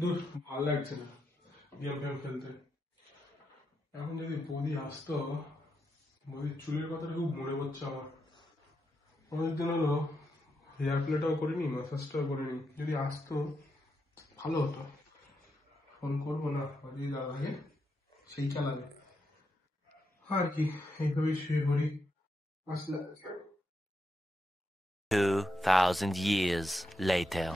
দূর ভালো লাগছে না গেম ফেম খেলতে। এখন যদি বৌদি আসতো, বৌদির চুলের কথাটা খুব মনে পড়ছে আমার। অনেকদিন হলো হেয়ার প্লেটাও করিনি, ম্যাসাজটাও করিনি। যদি আসতো ভালো হতো। ফোন করবো না, যদি দাদাকে সেই চালাবে আর কি। এইভাবেই শুয়ে পড়ি। আসলে 2000 years later.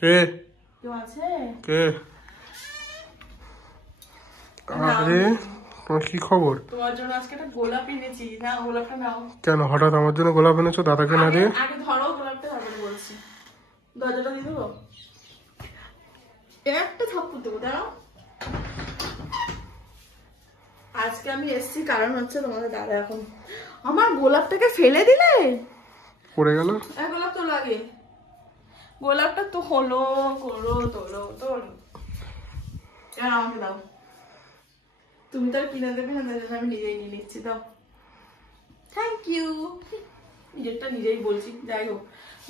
কে কেউ আছে? কে আরে তোমার কি খবর? তোমার জন্য আজকে একটা গোলাপ এনেছি, না গোলাপটা নাও। কেন হঠাৎ আমার জন্য গোলাপ এনেছো দাদাকে না দিয়ে? আগে ধরো গোলাপটা, তারপরে বলছি। দরজাটা দিয়ে দেবো, একটা থাপ্পড় দেবো, দাঁড়াও। আজকে আমি এসেছি কারণ হচ্ছে তোমাদের দাদা এখন আমার গোলাপটাকে ফেলে দিলে পড়ে গেল। গোলাপ তো লাগে, গোলাপটা তো হলো করো তোলো তোলো, এবার আমাকে দাও। তুমি তো আর কিনে দেবে না, তাই জন্য আমি নিজেই নিয়ে নিচ্ছি। দাও, থ্যাংক ইউ। নিজেরটা নিজেই বলছি। যাই হোক,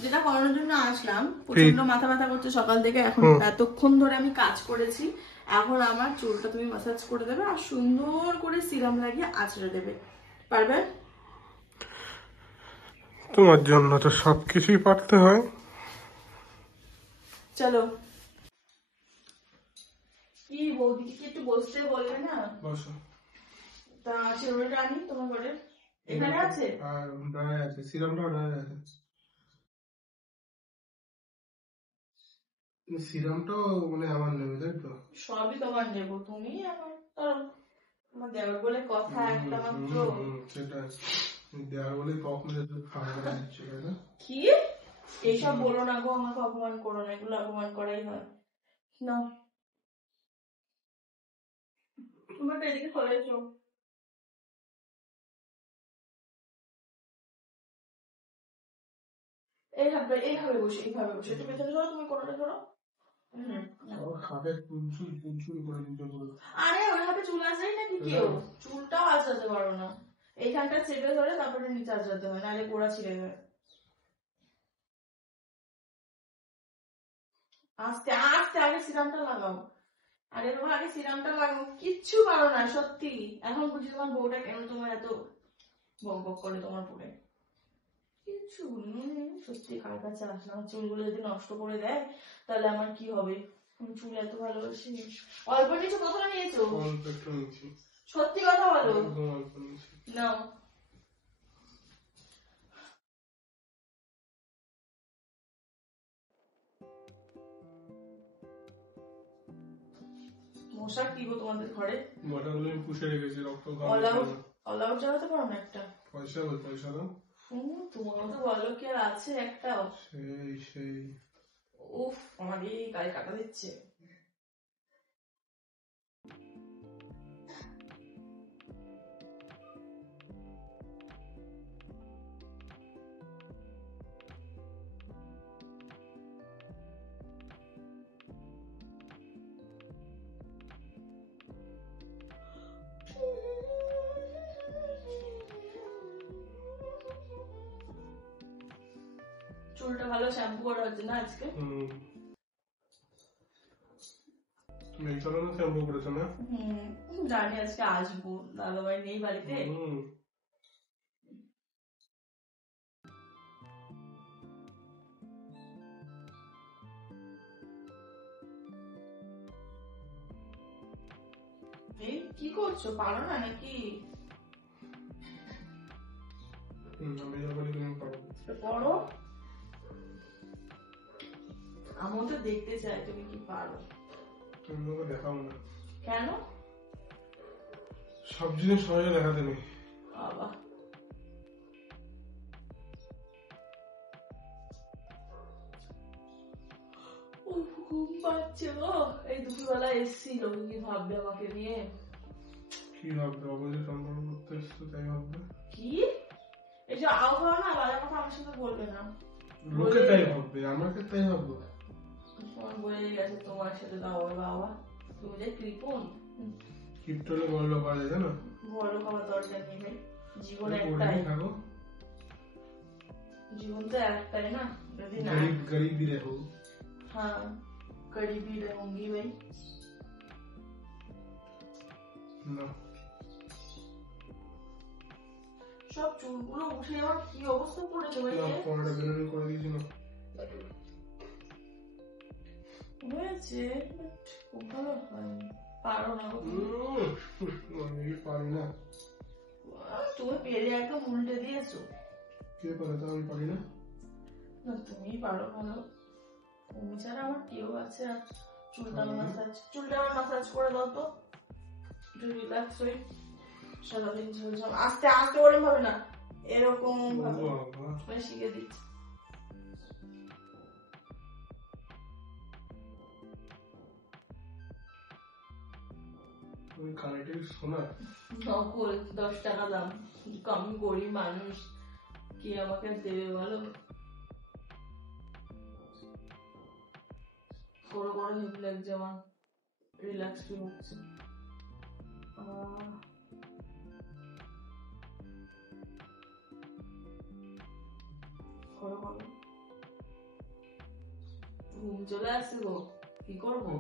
যেটা করানোর জন্য আসলাম, প্রচন্ড মাথা ব্যথা করছে সকাল থেকে। এখন এতক্ষণ ধরে আমি কাজ করেছি। এখন আমার চুলটা তুমি ম্যাসাজ করে দেবে আর সুন্দর করে সিরাম লাগিয়ে আঁচড়ে দেবে, পারবে? তোমার জন্য তো সবকিছুই পারতে হয়। চলো। কি বৌদিকে কি একটু বসতে বলবে না? বসো। তা সিরামটা আনি তোমার ঘরে, এখানে আছে? আর ড্রায়ার আছে, সিরামটাও ড্রায়ার আছে। সিরামটাও মানে আমার নেবে, তাই তো? সবই তোমার নেবো, তুমি এখন তোমার দেওয়ার বলে কথা একটা মাত্র। সেটা দেওয়ার বলে কখন খাওয়া দিচ্ছে, তাই না? কি এইসব বলো না গো, আমাকে অপমান করো না, এগুলো অপমান করাই হয় না। তোমার এদিকে চলেছো, এইভাবে এইভাবে বসে, এইভাবে বসে একটু পেছনে ধরো, তুমি কোনোটা ধরো। আরে ওইভাবে চুল আসে নাকি কেউ? চুলটাও আঁচড়াতে পারো না, এইখানটা চেপে ধরে তারপরে নিচে আঁচড়াতে হয়, নাহলে গোড়া ছিঁড়ে যায়। আস্তে আস্তে, আগে সিরামটা লাগাও। আরে তোমার আগে সিরামটা লাগাও, কিচ্ছু পারো না সত্যি। এখন বুঝি তোমার বউটা কেন তোমার এত বক বক করে তোমার পরে। কিচ্ছু সত্যি কার কাছে আসলাম, চুলগুলো যদি নষ্ট করে দেয় তাহলে আমার কি হবে? চুল এত ভালোবাসি। অল্প নিচে কতটা নিয়েছো? সত্যি কথা বলো। নাও। মশা কি গো তোমাদের ঘরে? মশাগুলো আমি পুষে রেখেছি, রক্ত অল আউট জ্বালাতে পারো না একটা? পয়সা বল, পয়সা দাও। তোমার তো বলো কি আর আছে একটাও? সেই উফ, আমাকে গায়ে কাটা দিচ্ছে। চুলটা ভালো শ্যাম্পু করা হচ্ছে না আজকে? তুমি এই কারণে শ্যাম্পু করেছো না? জানি আজকে আসবো, দাদাভাই নেই বাড়িতে। এই কি করছো, পারো না নাকি? আমি যখন পড়ো, আমিও তো দেখতে চাই তুমি কি পারো। তুমি আমাকে দেখাও না। কেন? সব জিনিস সবাইকে দেখাতে নেই। বাবা, ঘুম পাচ্ছে গো। এই দুপুরবেলা এসছি, লোকে কি ভাববে আমাকে নিয়ে? কি ভাববে? অবৈধ সম্পর্ক করতে এসছো তাই ভাববে। কি এইসব আবহাওয়া না, বাজার কথা আমার সাথে বলবে না। লোকে তাই ভাববে, আমাকে তাই ভাববে। আমার বয়ে গেছে তোমার সাথে দাও বাবা, তুমি যে কৃপণ। কিপটলে বললো পারে জানো, বড় হওয়ার দরকার নেই ভাই, জীবন ওটাই একটাই, থাকো, জীবন তো একটাই না, যদি না गरीब भी रहो। हाँ गरीबी रहूंगी भाई। না সব চুলগুলো উঠে আমার কি অবস্থা পড়েছে ভাই, না পড়াটা বেরোনি করে দিয়েছি না, হয়েছে খুব ভালো হয়নি, পারো না গো তুমি। আমি পারি না, তুমি পেরে একদম উল্টে দিয়েছো। কে পারে তা আমি পারি না। না তুমি পারো ভালো, তুমি ছাড়া আমার কেউ আছে? আর চুলটা আমার মাসাজ করে দাও তো, একটু রিল্যাক্স হই। সারাদিন ঝলঝল, আস্তে আস্তে ওরম ভাবে না, এরকম ভাবে আমি শিখে দিচ্ছি। কানেক্টেড শোনা নকল 10 টাকা দাম, কম গরিব মানুষ, কি আমাকে দেবে বলো? বড় বড় হেভি লাগছে আমার, রিল্যাক্স ফিল হচ্ছে। ঘুম চলে আসছে গো, কি করবো?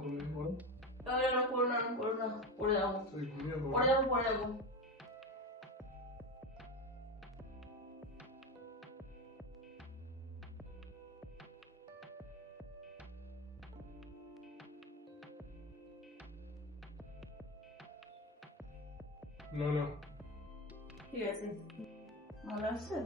তাহলে না করো না, করো না, পড়ে যাবো, পড়ে যাবো, পড়ে যাবো। না না ঠিক আছে, ভালো আছে।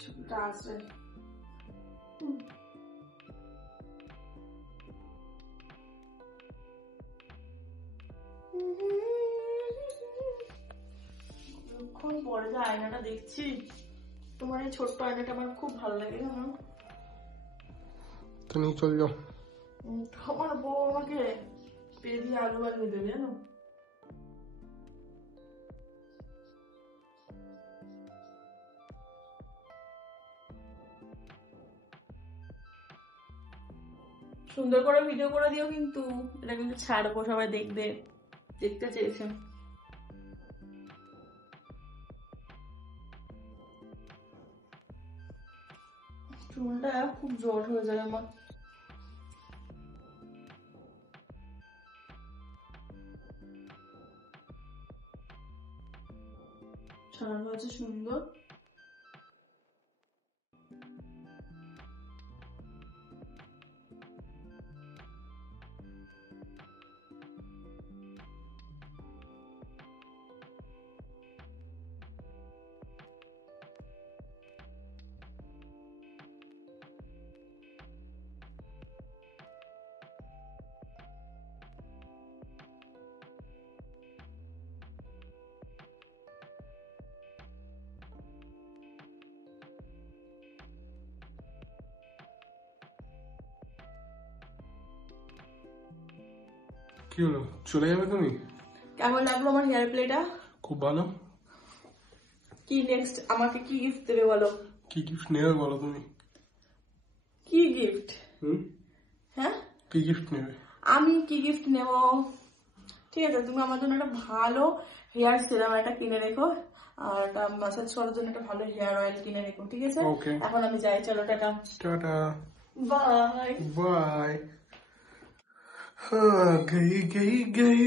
চুলটা আছে অনেকক্ষণ পরে যে আয়নাটা দেখছি, তোমার এই ছোট্ট আয়নাটা আমার খুব ভালো লাগে জানো। তো নিয়ে চল যাও। আমার বউ আমাকে পেঁয়াজি আলু বানিয়ে দেবে জানো। সুন্দর করে ভিডিও করে দিও কিন্তু, এটা কিন্তু ছাড়বো, সবাই দেখবে, দেখতে চেয়েছেন। চুলটা খুব জট হয়ে যায় আমার। ছাড়ানো হয়েছে সুন্দর। কি হলো, চলে যাবে তুমি? কেমন লাগলো আমার হেয়ার প্লেটা? খুব ভালো। কি নেক্সট আমাকে কি গিফট দেবে বলো? কি গিফট নেবে বলো তুমি? কি গিফট? হ্যাঁ কি গিফট নেবে? আমি কি গিফট নেব? ঠিক আছে, তুমি আমার জন্য একটা ভালো হেয়ার সিরাম একটা কিনে রেখো, আর একটা ম্যাসাজ করার জন্য একটা ভালো হেয়ার অয়েল কিনে রেখো, ঠিক আছে? এখন আমি যাই, চলো টাটা। Tata bye bye. हाँ गई गई गई।